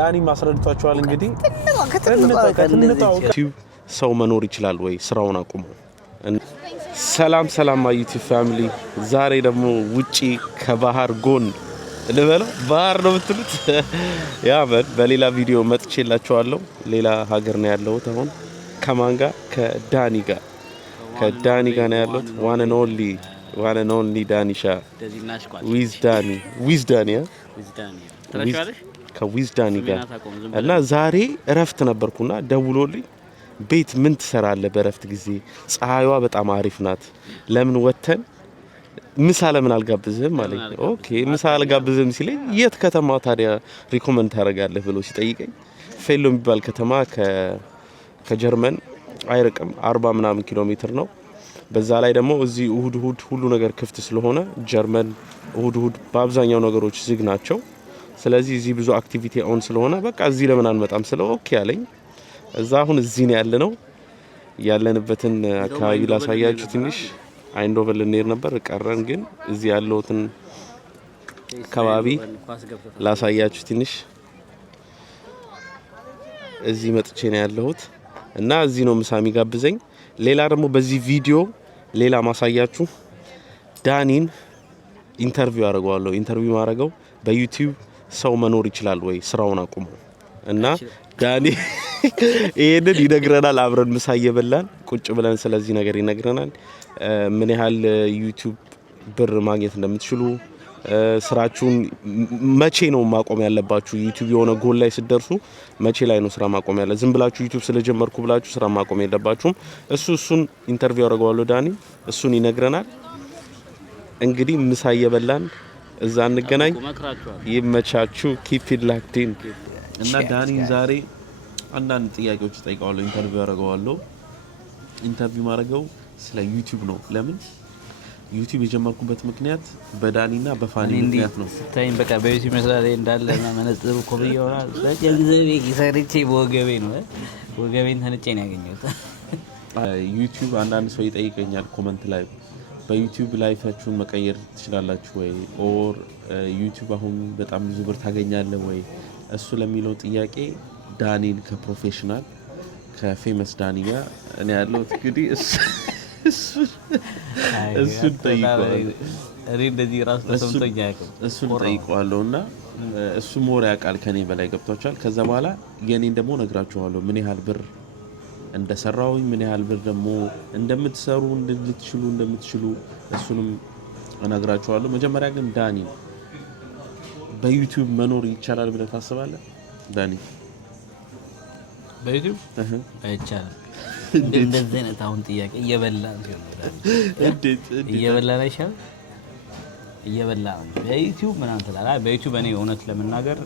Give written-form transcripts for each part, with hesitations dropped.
ዳኒ ማስረድቷቸዋል እንግዲህ ዩቲዩብ ሰው መኖር ይችላል ወይ ስራውን አቁሞ ሰላም ዩቲዩብ ፋሚሊ ዛሬ ደግሞ ውጪ ከባህር ጎን ለበለ ባህር ነው ብትሉት ያበል በሌላ ቪዲዮ መጥቼላችኋለሁ ሌላ ሀገር ነው ያለው አሁን ከማን ጋር ከዳኒ ጋር ነው ያለው ዋን and only ዳኒሻ ዊዝ ዳኒ ከዊዝ ዳኒ ጋር እና ዛሬ እረፍት ነበርኩና ደውሎልኝ ቤት ምን ትሰራለህ በእረፍት ጊዜ ፀሐይዋ በጣም አሪፍ ናት ለምን ወተን ምሳ ለምን አልጋብዝህም ማለት ኦኬ ምሳ አልጋብዝህም ሲለኝ የት ከተማ ታዲያ ሪኮመንድ ታደርጋለህ ብሎ ሲጠይቀኝ ፌሎ የሚባል ከተማ ከጀርመን አይርቅም 40 ምናምን ኪሎ ሜትር ነው በዛ ላይ ደግሞ እዚህ እሁድ ሁሉ ነገር ክፍት ስለሆነ ጀርመን እሁድ በአብዛኛው ነገሮች ዝግ ናቸው ስለዚህ እዚህ ብዙ አክቲቪቲ ኦን ስለሆነ በቃ እዚህ ለምን አንመጣም ስለ ኦኬ አለኝ እዛ አሁን እዚህ ነው ያለንበትን አካባቢ ላሳያችሁ ትንሽ አይንዶቨል ልንሄድ ነበር ቀረን ግን እዚህ ያለውትን አካባቢ ላሳያችሁ ትንሽ እዚህ መጥቼ ነው ያለሁት እና እዚህ ነው ምሳሚ ጋብዘኝ ሌላ ደግሞ በዚህ ቪዲዮ ሌላ ማሳያችሁ ዳኒን ኢንተርቪው አደርገዋለሁ ኢንተርቪው ማድረገው በዩቲዩብ ሰው መኖር ይችላል ወይ ስራውን አቁሞ እና ዳኒ ይሄንን ይነግረናል አብረን ምሳ እየበላን ቁጭ ብለን ስለዚህ ነገር ይነግረናል ምን ያህል ዩቲዩብ ብር ማግኘት እንደምትችሉ ስራችሁን መቼ ነው ማቆም ያለባችሁ ዩቲዩብ የሆነ ጎል ላይ ሲደርሱ መቼ ላይ ነው ስራ ማቆም ያለ ዝም ብላችሁ ዩቲዩብ ስለጀመርኩ ብላችሁ ስራ ማቆም የለባችሁም እሱን ኢንተርቪው አደርገዋለሁ ዳኒ እሱን ይነግረናል እንግዲህ ምሳ እየበላን እዛ እንገናኝ ይመቻችሁ ኪፕ ኢት ላክድ ኢን እና ዳኒ ዛሬ አንዳንድ ጥያቄዎች ጠይቀዋለሁ ኢንተርቪው አደርገዋለሁ ኢንተርቪው ማድረገው ስለ ዩቲዩብ ነው ለምን ዩቲዩብ የጀመርኩበት ምክንያት በዳኒና በፋኒ ምክንያት ነው ታይም በቃ በዩቲዩብ መስራት እንዳለና መነጽሩ ኮብይ ይሆናል ለገንዘብ ይሰሪቼ በወገቤ ነው ወገቤን ተነጨ ነው ያገኘሁት ዩቲዩብ አንዳንድ ሰው ይጠይቀኛል ኮሜንት ላይ በዩቲዩብ ላይፋችሁን መቀየር ትችላላችሁ ወይ ኦር ዩቲዩብ አሁን በጣም ብዙ ብር ታገኛለህ ወይ እሱ ለሚለው ጥያቄ ዳኒን ከፕሮፌሽናል ከፌመስ ዳኒ ጋር እኔ ያለው እንግዲህ እሱን ጠይቀዋለሁ እኔ እንደዚህ ራስ ተሰምቶኝ ያውቃል እሱን ጠይቀዋለሁና እሱ ሞር ያውቃል ከኔ በላይ ገብቷቸዋል ከዛ በኋላ የኔን ደግሞ ነግራችኋለሁ ምን ያህል ብር እንደሰራውኝ ምን ያህል ብር ደግሞ እንደምትሰሩ እንደምትችሉ እሱንም እነግራችኋለሁ መጀመሪያ ግን ዳኒ በዩቲዩብ መኖር ይቻላል ብለህ ታስባለህ ዳኒ በዩቲዩብ አይቻልም እንደዚህ አይነት አሁን ጥያቄ እየበላን እየበላን አይሻል እየበላን በዩቲዩብ ምን አንተ ላይ በዩቲዩብ እኔ እውነት ለመናገር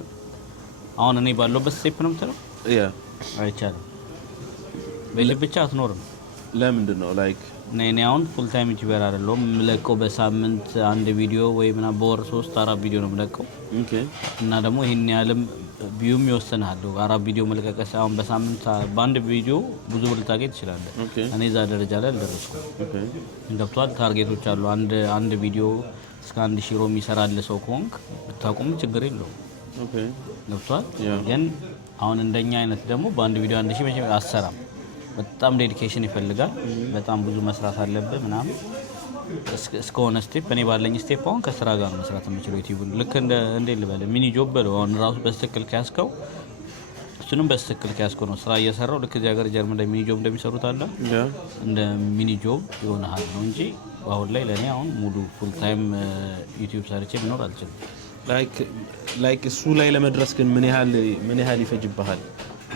አሁን እኔ ባለውበት ስቴፕ ነው የምትለው አይቻልም በዩቲዩብ ብቻ አትኖርም ለምንድን ነው ላይክ እኔ አሁን ፉል ታይም ዩቲዩበር አይደለሁም የምለቀው በሳምንት አንድ ቪዲዮ ወይ ምናምን በወር 3-4 ቪዲዮ ነው የምለቀው ኦኬ እና ደግሞ ይሄን ያለም ቪውም ይወሰናል 4 ቪዲዮ መልቀቀስ አሁን በሳምንት በአንድ ቪዲዮ ብዙ ብር ታገኝ ትችላለህ እኔ እዛ ደረጃ ላይ አልደረስኩም ኦኬ እንደብቷል ታርጌቶች አሉ አንድ ቪዲዮ እስከ 1000 ዩሮ የሚሰራል ሰው ኮንክ ብታቆም ችግር የለውም ኦኬ እንደብቷል ግን አሁን እንደኛ አይነት ደግሞ በአንድ ቪዲዮ 1000 መቼም አሰራም በጣም ዴዲኬሽን ይፈልጋል በጣም ብዙ መስራት አለበት ምናምን እስከሆነ ስቴፕ እኔ ባለኝ ስቴፕ አሁን ከስራ ጋር ነው መስራት የምችለው ዩቲዩብ ልክ እንደ ልበል ሚኒ ጆብ በለው አሁን ራሱ በስተክል ካስከው እሱንም በስተክል ካስከው ነው ስራ እየሰራው ልክ እዚህ ሀገር ጀርመን ሚኒ ጆብ እንደሚሰሩት አለ እንደ ሚኒ ጆብ ይሆናል ነው እንጂ አሁን ላይ ለኔ አሁን ሙሉ ፉል ታይም ዩቲዩብ ሰርቼ መኖር አልችልም ላይክ እሱ ላይ ለመድረስ ግን ምን ያህል ይፈጅብሃል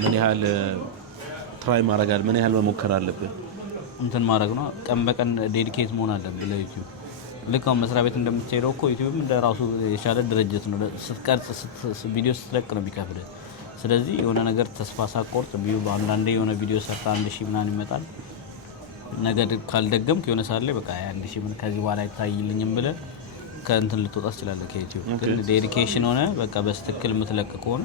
ምን ያህል ትራይ ማድረጋል ምን ያህል መሞከር አለብህ እንትን ማድረግ ነው ቀን በቀን ዴዲኬት መሆን አለብህ ለዩቲዩብ ልክ አሁን መስሪያ ቤት እንደምትሄደው እኮ ዩቲዩብ እንደራሱ የቻለ ድርጅት ነው ስትቀርጽ ቪዲዮ ስትለቅ ነው የሚከፍልህ ስለዚህ የሆነ ነገር ተስፋ ሳቆርጥ አንዳንዴ የሆነ ቪዲዮ ሰርታ 1000 ምናምን ይመጣል ነገር ካልደገምክ የሆነ ሳለ በቃ 1000 ምን ከዚህ በኋላ አይታይልኝም ብለህ ከእንትን ልትወጣ ትችላለህ ከዩቲዩብ ግን ዴዲኬሽን ሆነ በቃ በስትክክል የምትለቅ ከሆነ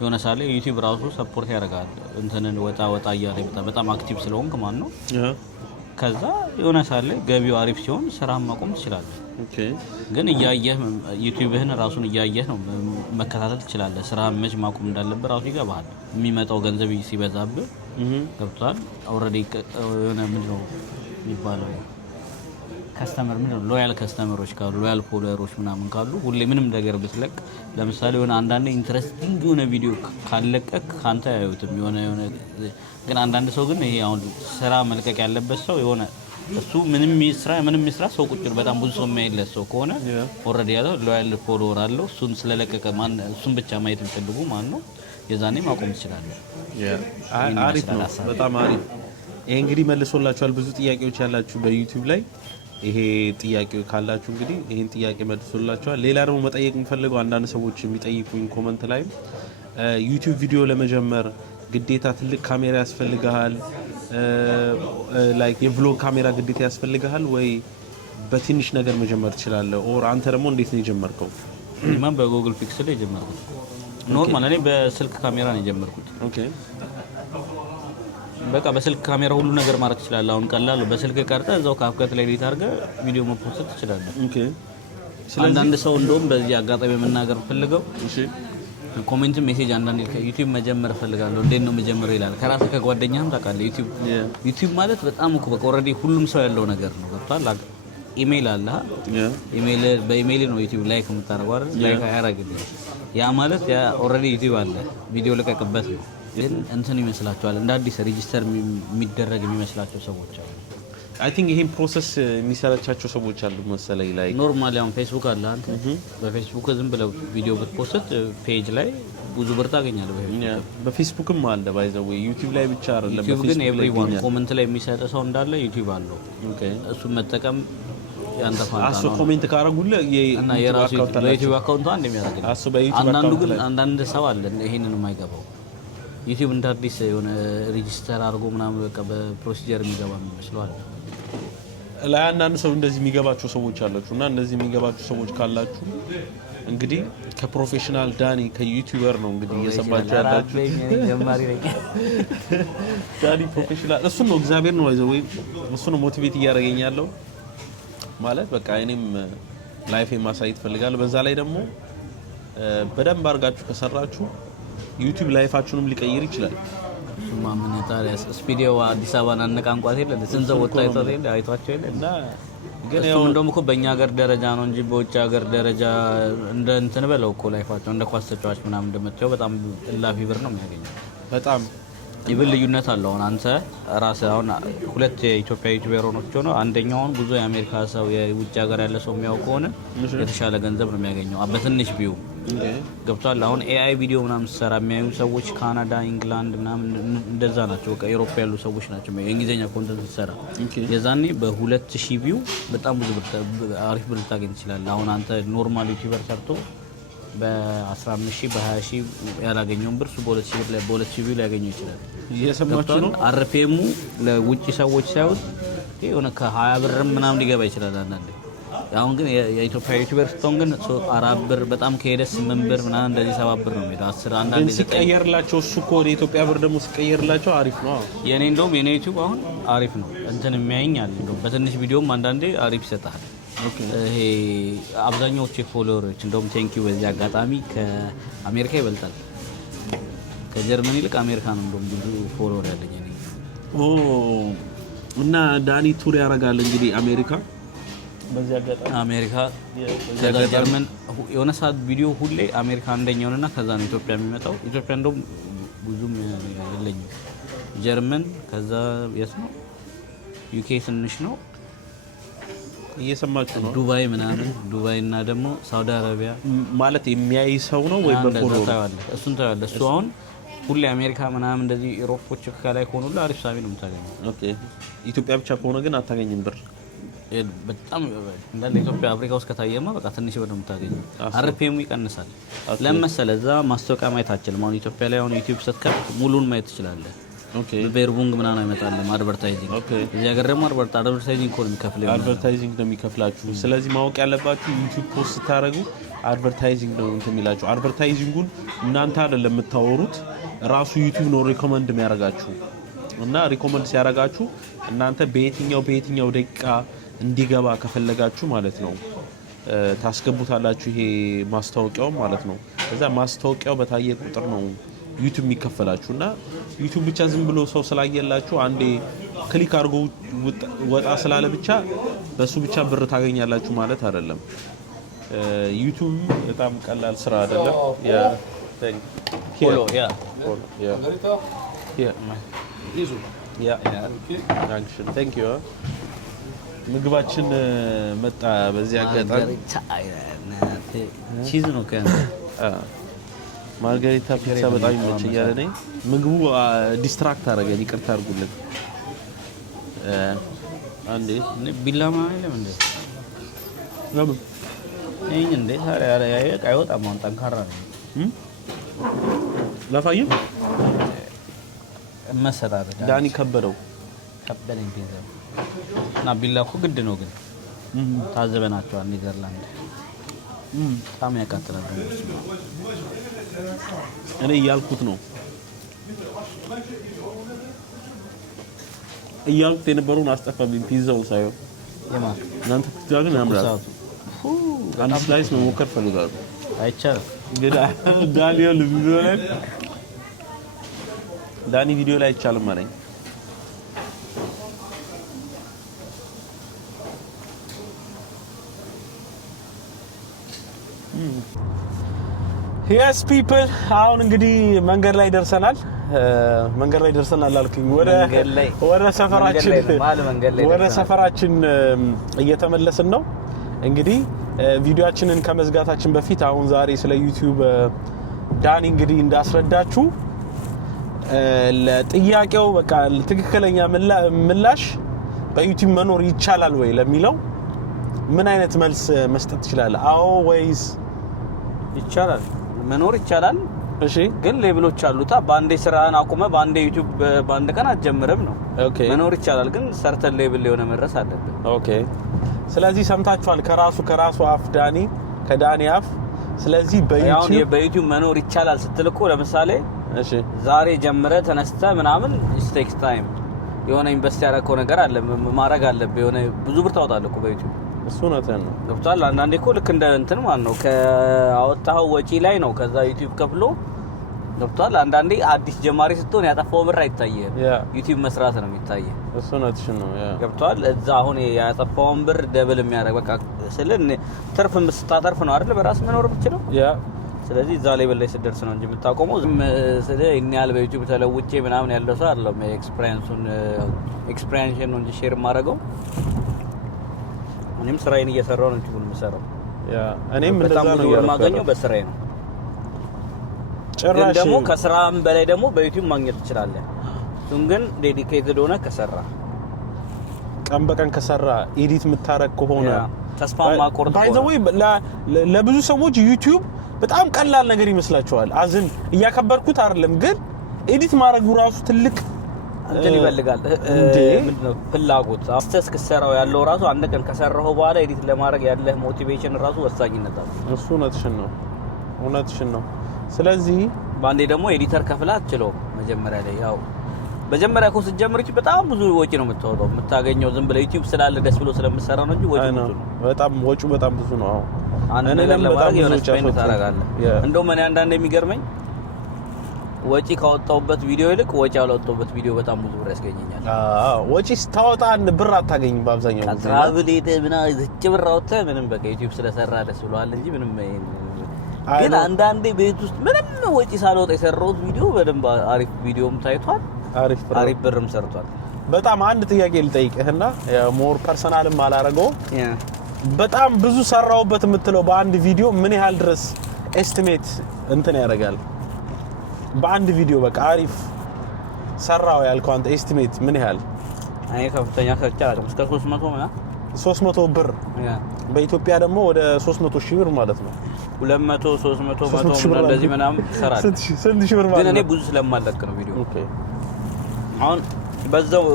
የሆነ ሳለ ዩቲዩብ ራሱ ሰፖርት ያደርጋል እንትንን ወጣ እያለ በጣም አክቲቭ ስለሆንክ ማለት ነው ከዛ የሆነ ሳለ ገቢው አሪፍ ሲሆን ስራህን ማቆም ትችላለህ። ግን እያየህ ዩቲዩብህን ራሱን እያየህ ነው መከታተል ትችላለህ። ስራህን መች ማቆም እንዳለብህ ራሱ ይገባሃል። የሚመጣው ገንዘብ ሲበዛብህ ገብቶሃል። ኦልሬዲ የሆነ ምንድን ነው የሚባለው ከስተመር ምንድን ነው ሎያል ከስተመሮች ካሉ ሎያል ፎሎወሮች ምናምን ካሉ ሁሌ ምንም ነገር ብትለቅ ለምሳሌ የሆነ አንዳንድ ኢንትረስቲንግ የሆነ ቪዲዮ ካለቀቅ ካንተ ያዩትም የሆነ ግን አንዳንድ ሰው ግን ይሄ አሁን ስራ መልቀቅ ያለበት ሰው የሆነ እሱ ምንም ይስራ ሰው ቁጭ በጣም ብዙ ሰው የሚያይለት ሰው ከሆነ ኦልሬዲ ያለው ሎያል ፎሎወር አለው እሱን ስለለቀቀ እሱን ብቻ ማየት የሚፈልጉ ማለት ነው የዛኔ ማቆም ትችላለህ። አሪፍ ነው፣ በጣም አሪፍ። ይሄ እንግዲህ መልሶላችኋል። ብዙ ጥያቄዎች ያላችሁ በዩቲዩብ ላይ ይሄ ጥያቄ ካላችሁ እንግዲህ ይሄን ጥያቄ መልሶላችኋል። ሌላ ደግሞ መጠየቅ የምፈልገው አንዳንድ ሰዎች የሚጠይቁኝ ኮመንት ላይ ዩቲዩብ ቪዲዮ ለመጀመር ግዴታ ትልቅ ካሜራ ያስፈልጋል፣ ላይክ የቭሎግ ካሜራ ግዴታ ያስፈልጋል ወይ በትንሽ ነገር መጀመር ትችላለህ? ኦር አንተ ደግሞ እንዴት ነው የጀመርከው? እኔማ በጉግል ፒክሰል ላይ የጀመርኩት ኖርማል። እኔ በስልክ ካሜራ ነው የጀመርኩት። ኦኬ በቃ በስልክ ካሜራ ሁሉ ነገር ማድረግ ትችላለህ። አሁን ቀላል በስልክ ቀርጸህ እዛው ካፕከት ላይ ኤዲት አድርገህ ቪዲዮ መፖስት ትችላለህ። ኦኬ አንዳንድ ሰው እንደውም በዚህ አጋጣሚ መናገር ፈልገው ኮሜንት ሜሴጅ አንዳንድ ዩቲዩብ መጀመር ፈልጋለሁ እንዴት ነው መጀመር ይላል። ከራስህ ከጓደኛህም ታውቃለህ ዩቲዩብ ማለት በጣም እኮ በቃ ኦልሬዲ ሁሉም ሰው ያለው ነገር ነው። ገብቶሃል? ኢሜይል አለ ኢሜይል በኢሜይል ነው ዩቲዩብ ላይክ የምታደርገው አይደል? ላይክ አያደርግልህ። ያ ማለት ያ ኦልሬዲ ዩቲዩብ አለ ቪዲዮ ለቀቅበት ነው። ግን እንትን ይመስላችኋል እንደ አዲስ ሬጂስተር የሚደረግ የሚመስላቸው ሰዎች አሉ። አይ ቲንክ ይሄን ፕሮሰስ የሚሰራቻቸው ሰዎች አሉ መሰለኝ። ላይ ኖርማሊ አሁን ፌስቡክ አለ አንተ በፌስቡክ ዝም ብለው ቪዲዮ ብትፖስት ፔጅ ላይ ብዙ ብር ታገኛለህ። በፌስቡክም አለ ባይ ዘ ዌይ ዩቲዩብ ላይ ብቻ አይደለም። ዩቲዩብ ግን ኤቭሪዋን ኮሜንት ላይ የሚሰጥ ሰው እንዳለ ዩቲዩብ አለው። ኦኬ እሱን መጠቀም ያንተ ፋንታ ነው። አሱ ኮሜንት ካረጉልህ እና የራሱ ዩቲዩብ አካውንት አንድ የሚያደርግልህ አሱ በዩቲዩብ አንዳንዱ ግን አንዳንድ ሰው አለ ይሄንን የማይገባው ዩቲዩብ እንደ አዲስ የሆነ ሬጂስተር አድርጎ ምናምን በቃ በፕሮሲጀር የሚገባ የሚመስለው አለ። ላይ አንዳንድ ሰው እንደዚህ የሚገባቸው ሰዎች አላችሁ እና እንደዚህ የሚገባቸው ሰዎች ካላችሁ እንግዲህ ከፕሮፌሽናል ዳኒ ከዩቲዩበር ነው እንግዲህ እየሰማችሁ ያላችሁ። ዳኒ ፕሮፌሽናል እሱ ነው፣ እግዚአብሔር ነው አይዘው ወይ እሱ ነው ሞቲቬት እያደረገኝ ያለው ማለት በቃ እኔም ላይፌን ማሳየት ፈልጋለሁ። በዛ ላይ ደግሞ በደንብ አድርጋችሁ ከሰራችሁ ዩቲዩብ ላይፋችሁንም ሊቀይር ይችላል። ማምን ታዲያስ ስፒዲዮ አዲስ አበባን አነቃንቋት የለ ስንዘው ወጣ አይቷቸው የለ እና ግን ያው እንደውም እኮ በእኛ ሀገር ደረጃ ነው እንጂ በውጭ ሀገር ደረጃ እንደ እንትን በለው እኮ ላይፋቸው እንደ ኳስ ተጫዋች ምናምን እንደምትለው በጣም እላፊ ብር ነው የሚያገኘው። በጣም ይብል ልዩነት አለው። አሁን አንተ ራስህ አሁን ሁለት የኢትዮጵያ ዩቲዩበሮች ሆነው አንደኛውን ብዙ የአሜሪካ ሰው የውጭ ሀገር ያለ ሰው የሚያውቅ ከሆነ የተሻለ ገንዘብ ነው የሚያገኘው በትንሽ ቢዩ ገብቷል። አሁን ኤአይ ቪዲዮ ምናምን ሰራ የሚያዩ ሰዎች ካናዳ፣ ኢንግላንድ ምናምን እንደዛ ናቸው። በቃ አውሮፓ ያሉ ሰዎች ናቸው። የእንግሊዘኛ ኮንተንት ሰራ የዛኔ በ2000 ቪው በጣም ብዙ አሪፍ ብር ልታገኝ ትችላለህ። አሁን አንተ ኖርማል ዩቲዩበር ሰርቶ በ15000 በ20000 ያላገኘውን ብር በ2000 ቪው ሊያገኘው ይችላል። እየሰማችሁ ነው። አርፒኤሙ ለውጭ ሰዎች ሳይሆን የሆነ ከ20 ብርም ምናምን ሊገባ ይችላል አንዳንዴ። አሁን ግን የኢትዮጵያ ዩቲዩበር ስትሆን ግን 4 ብር በጣም ከሄደ 8 ብር ምናምን እንደዚህ 7 ብር ነው የሚሄደው። 10 አንዳንዴ ሲቀየርላቸው እሱ እኮ ወደ ኢትዮጵያ ብር ደግሞ ሲቀየርላቸው አሪፍ ነው። የኔ እንደውም የኔ ዩቲዩብ አሁን አሪፍ ነው እንትን የሚያየኛል እንደውም በትንሽ ቪዲዮም አንዳንዴ አሪፍ ይሰጣል። ይሄ አብዛኛዎቹ ፎሎወሮች እንደውም ቴንኪው በዚህ አጋጣሚ ከአሜሪካ ይበልጣል። ከጀርመን ይልቅ አሜሪካ ነው እንደውም ብዙ ፎሎወር ያለኝ እኔ። እና ዳኒ ቱር ያደርጋል እንግዲህ አሜሪካ በዚህ አጋጣሚ አሜሪካ ጀርመን የሆነ ሰዓት ቪዲዮ ሁሌ አሜሪካ አንደኛውንና ከዛ ነው ኢትዮጵያ የሚመጣው። ኢትዮጵያ እንደውም ብዙም የለኝም። ጀርመን ከዛ የት ነው ዩኬ ትንሽ ነው። እየሰማችሁ ነው። ዱባይ ምናምን ዱባይ እና ደግሞ ሳውዲ አረቢያ ማለት የሚያይ ሰው ነው ወይ በፎሎ ታያለህ? እሱን ታያለህ። እሱ አሁን ሁሌ አሜሪካ ምናምን እንደዚህ ኢሮፖች ከላይ ሆኖ አሪፍ ሳቢ ነው የምታገኘው። ኦኬ ኢትዮጵያ ብቻ ከሆነ ግን አታገኝም ብር በጣም እንዳለ ኢትዮጵያ አፍሪካ ውስጥ ከታየማ በቃ ትንሽ ብር ነው የምታገኘው። አርፒኤሙ ይቀንሳል። ለምን መሰለህ? እዛ ማስታወቂያ ማየት አትችልም። አሁን ኢትዮጵያ ላይ አሁን ዩቲዩብ ስትከፍት ሙሉን ማየት ትችላለህ። ኦኬ በቤርቡንግ ምናምን አይመጣልም አድቨርታይዚንግ። እዚህ ሀገር ደግሞ አድቨርታይዚንግ ኮል የሚከፍለው አድቨርታይዚንግ ነው የሚከፍላችሁ። ስለዚህ ማወቅ ያለባችሁ ዩቲዩብ ፖስት ስታደርጉ አድቨርታይዚንግ ነው እንትን የሚላችሁ። አድቨርታይዚንጉን እናንተ አይደለም የምታወሩት፣ ራሱ ዩቲዩብ ነው ሪኮመንድ የሚያደርጋችሁ። እና ሪኮመንድ ሲያደርጋችሁ እናንተ በየትኛው ደቂቃ እንዲገባ ከፈለጋችሁ ማለት ነው ታስገቡታላችሁ። ይሄ ማስታወቂያው ማለት ነው። እዛ ማስታወቂያው በታየ ቁጥር ነው ዩቲዩብ የሚከፈላችሁ እና ዩቲዩብ ብቻ ዝም ብሎ ሰው ስላየላችሁ አንዴ ክሊክ አድርጎ ወጣ ስላለ ብቻ በሱ ብቻ ብር ታገኛላችሁ ማለት አይደለም። ዩቲዩብ በጣም ቀላል ስራ አይደለም። ምግባችን መጣ። በዚህ አጋጣሚ ቺዝ ነው ማርጋሪታ ፒዛ በጣም ይመቸኛል። እኔ ምግቡ ዲስትራክት አደረገኝ። ይቅርታ አድርጉልኝ። አንዴ ቢላማ አይደለም እንዴ? ለምን ይሄን እንዴ ታዲያ አይወጣም? አሁን ጠንካራ ነው። ላሳይም መሰራት ዳኒ ከበደኝ ፒዛ እና ቢላ እኮ ግድ ነው ግን ታዘበናቸዋል። ኔዘርላንድ በጣም ያቃጥላል። እኔ እያልኩት የነበረውን አስጠፋብኝ። ፒዛውን ሳየው እናንተ ፒዛ ግን ያምራል። አንድ ስላይስ መሞከር ፈልጋለሁ። አይቻልም ግን ዳኒ ቪዲዮ ላይ አይቻልም አለኝ። Yes people አሁን እንግዲህ መንገድ ላይ ደርሰናል አልኩኝ። ወደ ሰፈራችን እየተመለስን ነው። እንግዲህ ቪዲዮአችንን ከመዝጋታችን በፊት አሁን ዛሬ ስለ ዩቲዩብ ዳኒ እንግዲህ እንዳስረዳችሁ ለጥያቄው በቃ ትክክለኛ ምላሽ በዩቲዩብ መኖር ይቻላል ወይ ለሚለው ምን አይነት መልስ መስጠት ትችላለህ? አዎ ወይስ ይቻላል? መኖር ይቻላል። እሺ ግን ሌብሎች አሉታ። ባንዴ ስራህን አቁመ ባንዴ ዩቲዩብ ባንድ ቀን አትጀምርም ነው። ኦኬ መኖር ይቻላል ግን ሰርተን ሌብል ሊሆነ መድረስ አለብን። ኦኬ ስለዚህ ሰምታችኋል ከራሱ አፍ ከዳኒ አፍ። ስለዚህ በዩቲዩብ መኖር ይቻላል ስትልኮ ለምሳሌ እሺ ዛሬ ጀምረ ተነስተ ምናምን ስቴክስ ታይም የሆነ ኢንቨስት ያደረከው ነገር አለ ማድረግ አለብህ። የሆነ ብዙ ብር ታወጣለህ እኮ በዩቲዩብ እሱ ነው ተነው ገብቷል። አንዳንዴ እኮ ልክ እንደ እንትን ማለት ነው ከአወጣው ወጪ ላይ ነው ከዛ ዩቲዩብ ከፍሎ ገብቷል። አንዳንዴ አዲስ ጀማሪ ስትሆን ያጠፋው ብር አይታየም። ዩቲዩብ መስራት ነው የሚታየው። እሱ ነው ተሽነው ገብቷል። እዛ አሁን ያጠፋውን ብር ደብል የሚያደርግ በቃ ስልን ትርፍ ስታተርፍ ነው አይደል በራስ መኖር የምትችለው። ስለዚህ እዛ ላይ በላይ ስደርስ ነው እንጂ የምታቆመው ስለ እኛል በዩቲዩብ ተለውጬ ምናምን ያለው ሰው አይደለም። ኤክስፒሪየንስ ነው እንጂ ሼር ማድረገው እኔም ስራዬን እየሰራው ነው እንጂ ሁሉ የምሰራው እኔም እንደዛ ነው የማገኘው በስራዬ ነው። ጭራሽ ደግሞ ከስራም በላይ ደግሞ በዩቲዩብ ማግኘት ትችላለህ። እሱን ግን ዴዲኬትድ ሆነ ከሰራ ቀን በቀን ከሰራ ኤዲት የምታረግ ከሆነ ተስፋ ማቆርጥ ባይ ዘ ዌይ ለብዙ ሰዎች ዩቲዩብ በጣም ቀላል ነገር ይመስላችኋል። አዝን እያከበርኩት አይደለም ግን ኤዲት ማድረጉ ራሱ ትልቅ እንትን ይፈልጋል። ምንድነው ፍላጎት አስተስክ ሰራው ያለው ራሱ አንድ ቀን ከሰራው በኋላ ኤዲት ለማድረግ ያለህ ሞቲቬሽን ራሱ ወሳኝነት አለው። እሱ እውነትሽን ነው። ስለዚህ ባንዴ ደግሞ ኤዲተር ከፍላ አትችለው። መጀመሪያ ላይ ያው መጀመሪያ እኮ ስትጀምር በጣም ብዙ ወጪ ነው የምታወጣው። የምታገኘው ዝም ብለህ ዩቲዩብ ስላለ ደስ ብሎ ስለምሰራ ነው እንጂ ወጪው ብዙ ነው። ወጪው በጣም ብዙ ነው። አዎ አንድ ነገር ለማድረግ የሆነ ስፔንድ ታደርጋለህ። እንደውም እኔ አንዳንዴ የሚገርመኝ ወጪ ካወጣውበት ቪዲዮ ይልቅ ወጪ ያላወጣውበት ቪዲዮ በጣም ብዙ ብር ያስገኘኛል። ወጪ ስታወጣ ብር አታገኝም በአብዛኛው ጊዜ። ትራቭል ሄደህ ዝጭ ብር አውጥተህ ምንም በቃ ዩቲዩብ ስለሰራ ደስ ብሎሃል እንጂ ምንም ግን አንዳንዴ ቤት ውስጥ ምንም ወጪ ሳልወጣ የሰራሁት ቪዲዮ በደንብ አሪፍ ቪዲዮም ታይቷል። አሪፍ ብርም ሰርቷል። በጣም አንድ ጥያቄ ልጠይቅህና ሞር ፐርሰናልም አላረገው በጣም ብዙ ሰራውበት የምትለው በአንድ ቪዲዮ ምን ያህል ድረስ ኤስቲሜት እንትን ያደርጋል? በአንድ ቪዲዮ በቃ አሪፍ ሰራው ያልከው አንተ ኤስቲሜት ምን ያህል? አይ ከፍተኛ ሰርቻ አለ እስከ 300 ብር በኢትዮጵያ ደግሞ ወደ 300 ሺህ ብር ማለት ነው። 200 300 100 እንደዚህ ምናምን ሰራል። ስንት ሺህ ብር ማለት ነው? ግን እኔ ብዙ ስለማለቅ ነው ቪዲዮ። ኦኬ አሁን በዛው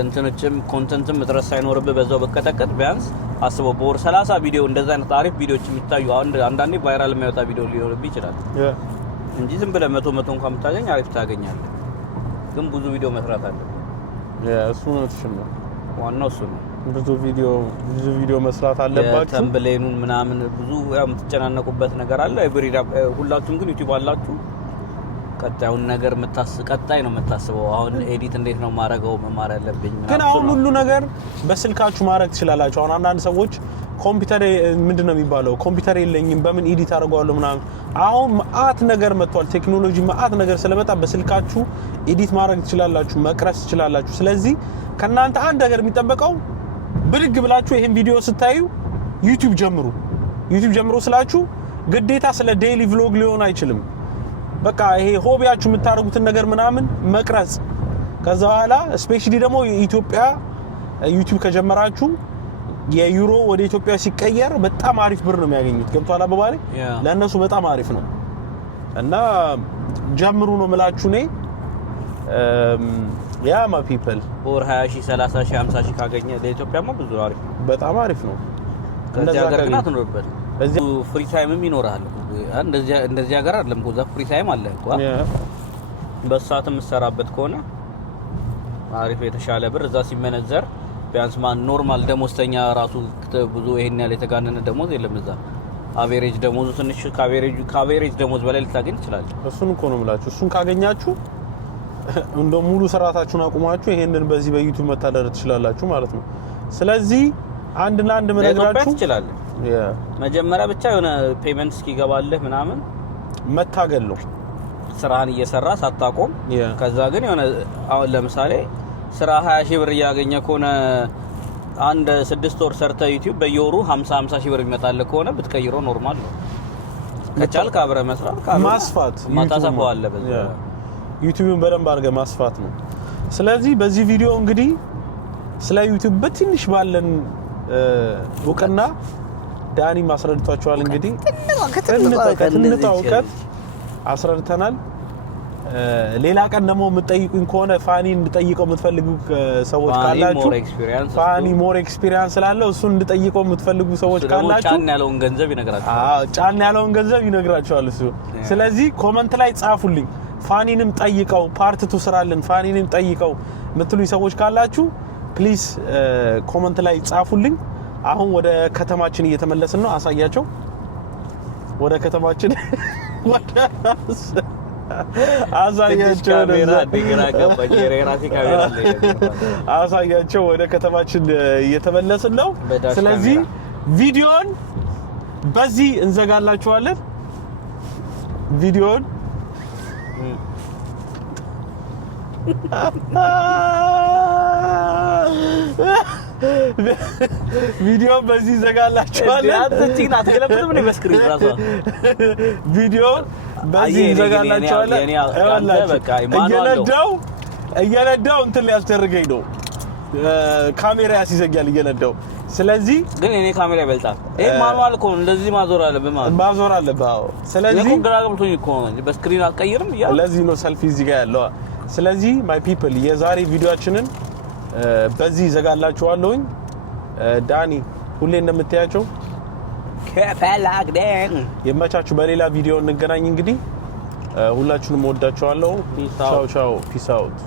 እንትኖችም ኮንተንትም እጥረት ሳይኖርብህ በዛው በቀጠቀጥ ቢያንስ አስበው በወር 30 ቪዲዮ እንደዛ አይነት አሪፍ ቪዲዮዎች የሚታዩ አንዳንዴ ቫይራል የሚያወጣ ቪዲዮ ሊኖርብህ ይችላል እንጂ ዝም ብለህ 100 እንኳን ብታገኝ አሪፍ ታገኛለህ። ግን ብዙ ቪዲዮ መስራት አለ እሱ ነው ተሽማ ዋናው እሱ ነው ብዙ ቪዲዮ መስራት አለባችሁ ተምብሌኑን ምናምን ብዙ ያው የምትጨናነቁበት ነገር አለ ሁላችሁም ግን ዩቲዩብ አላችሁ ቀጣዩን ነገር ቀጣይ ነው የምታስበው አሁን ኤዲት እንዴት ነው ማረጋው መማር ያለብኝ ግን አሁን ሁሉ ነገር በስልካችሁ ማድረግ ትችላላችሁ አሁን አንዳንድ ሰዎች ኮምፒውተር ምንድነው የሚባለው ኮምፒውተር የለኝም በምን ኤዲት አደርጋለሁ ምናምን አሁን ማአት ነገር መጥቷል ቴክኖሎጂ ማአት ነገር ስለመጣ በስልካችሁ ኤዲት ማድረግ ትችላላችሁ መቅረጽ ትችላላችሁ ስለዚህ ከናንተ አንድ ነገር የሚጠበቀው ብድግ ብላችሁ ይሄን ቪዲዮ ስታዩ ዩቲዩብ ጀምሩ ስላችሁ ግዴታ ስለ ዴይሊ ቭሎግ ሊሆን አይችልም በቃ ይሄ ሆቢያችሁ የምታደርጉትን ነገር ምናምን መቅረጽ ከዛ በኋላ ስፔሻሊ ደግሞ ኢትዮጵያ ዩቲዩብ ከጀመራችሁ የዩሮ ወደ ኢትዮጵያ ሲቀየር በጣም አሪፍ ብር ነው የሚያገኙት ገብቷል አባባሌ ለነሱ በጣም አሪፍ ነው እና ጀምሩ ነው ምላችሁ ነኝ ያ ማ ፒፕል ኦር 20 30 50 ካገኘ ለኢትዮጵያማ ብዙ አሪፍ ነው በጣም አሪፍ ነው እንደዛ ሀገር ግን አትኖርበት እዚህ ፍሪ ታይምም ይኖራል እንደዚህ ሀገር አይደለም ጎዛ ፍሪ ታይም አለ እኮ በሰዓት የምትሰራበት ከሆነ አሪፍ የተሻለ ብር እዛ ሲመነዘር ቢያንስ ማን ኖርማል ደሞዝተኛ ራሱ ብዙ ይሄን ያለ የተጋነነ ደሞዝ የለም እዛ አቨሬጅ ደሞዙ ትንሽ ከአቨሬጅ ደሞዝ በላይ ልታገኝ ይችላል እሱን እኮ ነው የምላችሁ እሱን ካገኛችሁ እንደ ሙሉ ሰራታችሁን አቁማችሁ ይሄንን በዚህ በዩቲዩብ መታደር ትችላላችሁ ማለት ነው ስለዚህ አንድና አንድ መነግራችሁ ይችላል መጀመሪያ ብቻ የሆነ ፔመንት እስኪገባልህ ምናምን መታገል ነው ስራን እየሰራ ሳታቆም ከዛ ግን የሆነ አሁን ለምሳሌ ስራ 20 ሺህ ብር እያገኘ ከሆነ አንድ 6 ወር ሰርተ ዩቲዩብ በየወሩ 50 ሺህ ብር ይመጣል ከሆነ ብትቀይረው ኖርማል ነው ከቻልክ አብረ መስራት ማስፋት ማታሰፋው አለ በዛ ዩቲዩብን በደንብ አድርገ ማስፋት ነው ስለዚህ በዚህ ቪዲዮ እንግዲህ ስለ ዩቲዩብ በትንሽ ባለን እውቅና ዳኒ ማስረድቷቸዋል እንግዲህ ከተንጣውቀት አስረድተናል ሌላ ቀን ደግሞ የምትጠይቁኝ ከሆነ ፋኒን እንድጠይቀው የምትፈልጉ ሰዎች ካላችሁ ፋኒ ሞር ኤክስፒሪየንስ ስላለው እሱን እንድጠይቀው የምትፈልጉ ሰዎች ካላችሁ ጫን ያለውን ገንዘብ ይነግራችኋል እሱ ስለዚህ ኮሜንት ላይ ጻፉልኝ ፋኒንም ጠይቀው ፓርት 2 ስራልን ፋኒንም ጠይቀው የምትሉኝ ሰዎች ካላችሁ ፕሊዝ ኮሜንት ላይ ጻፉልኝ አሁን ወደ ከተማችን እየተመለስን ነው አሳያቸው ወደ ከተማችን አሳያቸው ወደ ከተማችን እየተመለስን ነው ስለዚህ ቪዲዮን በዚህ እንዘጋላችኋለን ቪዲዮን ቪዲዮ በዚህ ዘጋላችኋለን አጥንቲና ተገለብጥ ምን በስክሪን ራሷ ቪዲዮ በዚህ ዘጋላችኋለን በቃ ማኑዋል እየነዳው እንትን ሊያስደርገኝ ነው ካሜራ ያስይዘኛል እየነዳው ስለዚህ ግን እኔ ካሜራ ይበልጣል ይሄ ማኑዋል እኮ እንደዚህ ማዞር አለበት አዎ ስለዚህ ለኮ ግራግምቶኝ እኮ በስክሪን አትቀይርም ያ ለዚህ ነው ሰልፊ እዚህ ጋር ያለው ስለዚህ ማይ ፒፕል የዛሬ ቪዲዮአችንን በዚህ ዘጋላችኋለሁኝ ዳኒ ሁሌ እንደምትያቸው ከፈላግደን የመቻችሁ በሌላ ቪዲዮ እንገናኝ እንግዲህ ሁላችሁንም ወዳችኋለሁ ቻው ፒስ አውት